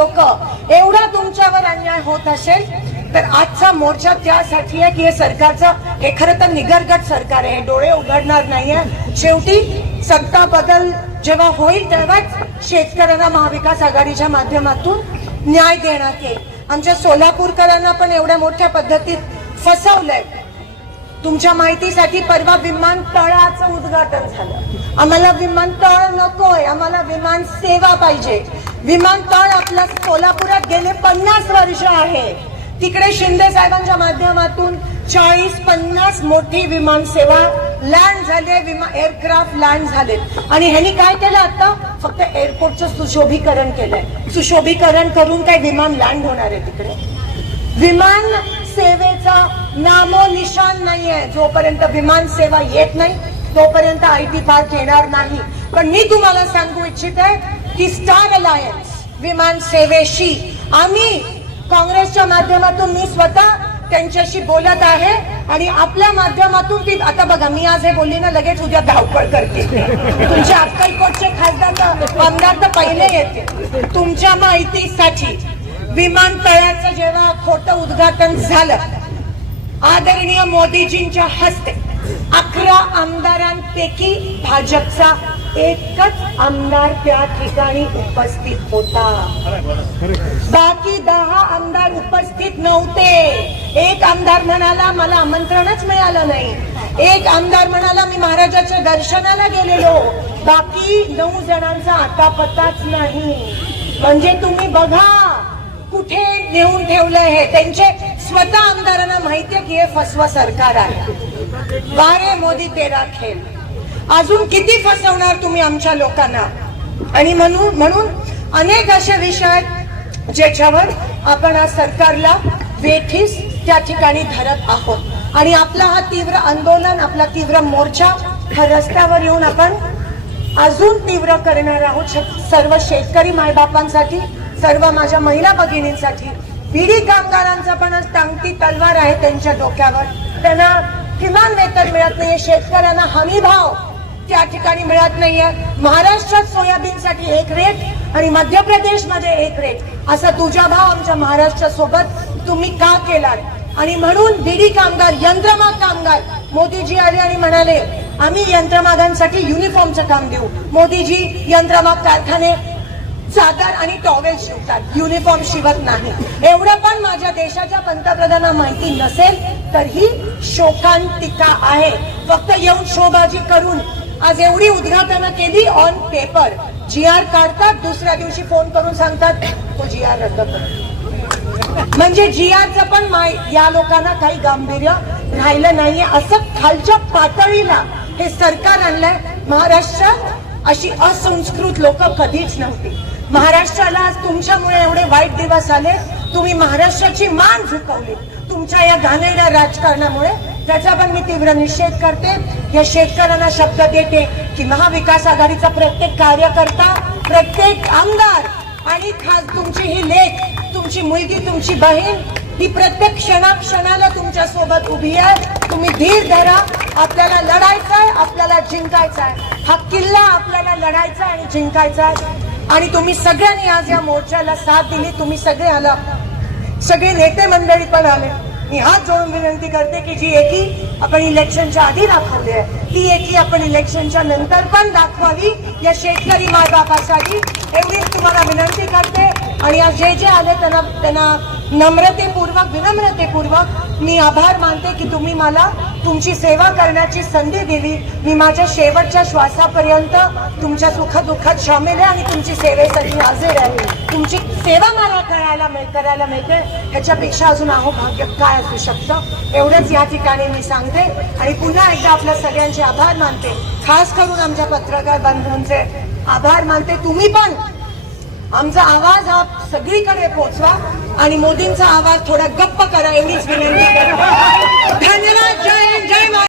लोक एवढा तुमच्यावर अन्याय होत असेल तर आजचा मोर्चा त्यासाठी आहे की हे सरकारचं हे खरं तर निगरगट सरकार आहे डोळे उघडणार नाहीये शेवटी सत्ता बदल जेव्हा होईल तेव्हाच शेतकऱ्यांना महाविकास आघाडीच्या माध्यमातून न्याय देण्यात येईल आमच्या सोलापूरकरांना पण एवढ्या मोठ्या पद्धतीत फसवलंय तुमच्या माहितीसाठी परवा विमानतळाचं उद्घाटन झालं आम्हाला विमानतळ नकोय आम्हाला विमान सेवा पाहिजे विमानतळ आपल्या सोलापुरात गेले पन्नास वर्ष आहे तिकडे शिंदे साहेबांच्या माध्यमातून चाळीस पन्नास मोठी विमान सेवा लँड झाले विमा एअरक्राफ्ट लँड झाले आणि ह्यांनी काय केलं आता फक्त एअरपोर्टचं सुशोभीकरण केलंय सुशोभीकरण करून काय विमान लँड होणार आहे तिकडे विमान सेवेचा नाही नाहीये जोपर्यंत विमान सेवा येत नाही तोपर्यंत आय टी पार्क येणार नाही पण मी तुम्हाला सांगू इच्छित आहे की स्टार अलायन्स विमान सेवेशी आम्ही काँग्रेसच्या माध्यमातून मी स्वतः त्यांच्याशी बोलत आहे आणि आपल्या माध्यमातून ती आता बघा मी आज हे बोलली ना लगेच उद्या धावपळ करते तुमच्या अक्कलकोटचे खासदार आमदार तर पहिले येते तुमच्या माहितीसाठी विमानतळाचं जेव्हा खोटं उद्घाटन झालं आदरणीय मोदीजींच्या हस्ते अकरा आमदारांपैकी भाजपचा एकच आमदार त्या ठिकाणी उपस्थित होता बाकी दहा आमदार उपस्थित नव्हते एक आमदार म्हणाला मला आमंत्रणच मिळालं नाही एक आमदार म्हणाला मी महाराजाच्या दर्शनाला गेलेलो बाकी नऊ जणांचा आता पत्ताच नाही म्हणजे तुम्ही बघा कुठे नेऊन ठेवलं हे त्यांचे स्वतः आमदारांना माहितीये की हे फसवा सरकार आहे बारे मोदी तेरा खेळ अजून किती फसवणार तुम्ही आमच्या लोकांना आणि म्हणून म्हणून अनेक असे विषय आहेत ज्याच्यावर आपण आज सरकारला वेठीस त्या ठिकाणी धरत आहोत आणि आपला हा तीव्र आंदोलन आपला तीव्र मोर्चा हा रस्त्यावर येऊन आपण अजून तीव्र करणार आहोत सर्व शेतकरी मायबापांसाठी सर्व माझ्या महिला भगिनींसाठी बीडी कामगारांचा पण आज टांगती तलवार आहे त्यांच्या डोक्यावर त्यांना किमान वेतन मिळत नाही शेतकऱ्यांना हमी भाव त्या ठिकाणी मिळत नाहीये महाराष्ट्रात सोयाबीनसाठी एक रेट आणि मध्य प्रदेशमध्ये एक रेट असा तुझा भाव आमच्या महाराष्ट्र सोबत तुम्ही का केलात आणि म्हणून दिडी कामगार यंत्रमाग कामगार मोदीजी आले आणि म्हणाले आम्ही यंत्रमागांसाठी युनिफॉर्मचं काम देऊ मोदीजी यंत्रमाग कारखाने चादर आणि टॉवेल शिवतात युनिफॉर्म शिवत नाही एवढं पण माझ्या देशाच्या पंतप्रधानांना माहिती नसेल तर ही शोकांतिका आहे फक्त येऊन शोबाजी करून आज एवढी उद्घाटनं केली ऑन पेपर जी आर काढतात दुसऱ्या दिवशी फोन करून सांगतात तो जी आर रद्द कर म्हणजे जी पण या लोकांना काही गांभीर्य राहिलं नाहीये असं खालच्या पातळीला हे सरकार आणलंय महाराष्ट्रात अशी असंस्कृत लोक कधीच नव्हती महाराष्ट्राला आज तुमच्यामुळे एवढे वाईट दिवस आले तुम्ही महाराष्ट्राची मान झुकवली तुमच्या या घाणेरड्या राजकारणामुळे त्याचा पण मी तीव्र निषेध करते या शेतकऱ्यांना शब्द देते की महाविकास आघाडीचा प्रत्येक कार्यकर्ता प्रत्येक आमदार आणि खास तुमची ही लेख तुमची मुलगी तुमची बहीण ही प्रत्येक क्षणाक्षणाला तुमच्या सोबत उभी आहे तुम्ही धीर धरा आपल्याला लढायचं आहे आपल्याला जिंकायचा आहे हा किल्ला आपल्याला लढायचा आणि जिंकायचा आहे आणि तुम्ही सगळ्यांनी आज या मोर्चाला साथ दिली तुम्ही सगळे आला सगळे नेते मंडळी पण आले मी हात जोडून विनंती करते की जी एकी आपण इलेक्शनच्या आधी दाखवली आहे ती एकी आपण इलेक्शनच्या नंतर पण दाखवावी या शेतकरी मायबापासाठी एवढीच तुम्हाला विनंती करते आणि आज जे जे आले त्यांना त्यांना नम्रतेपूर्वक विनम्रतेपूर्वक मी आभार मानते की तुम्ही मला तुमची सेवा करण्याची संधी दिली मी माझ्या शेवटच्या श्वासापर्यंत तुमच्या सुखदुःखात सामील आहे आणि तुमची सेवेसाठी हजर आहे तुमची सेवा मला करायला मिळ करायला मिळते ह्याच्यापेक्षा अजून आहो भाग्य काय असू शकतं एवढंच या ठिकाणी मी सांगते आणि पुन्हा एकदा आपल्या सगळ्यांचे आभार मानते खास करून आमच्या पत्रकार बंधूंचे आभार मानते तुम्ही पण आमचा आवाज हा सगळीकडे पोहोचवा आणि मोदींचा आवाज थोडा गप्प करा एवढीच विनंती धन्यवाद जय जय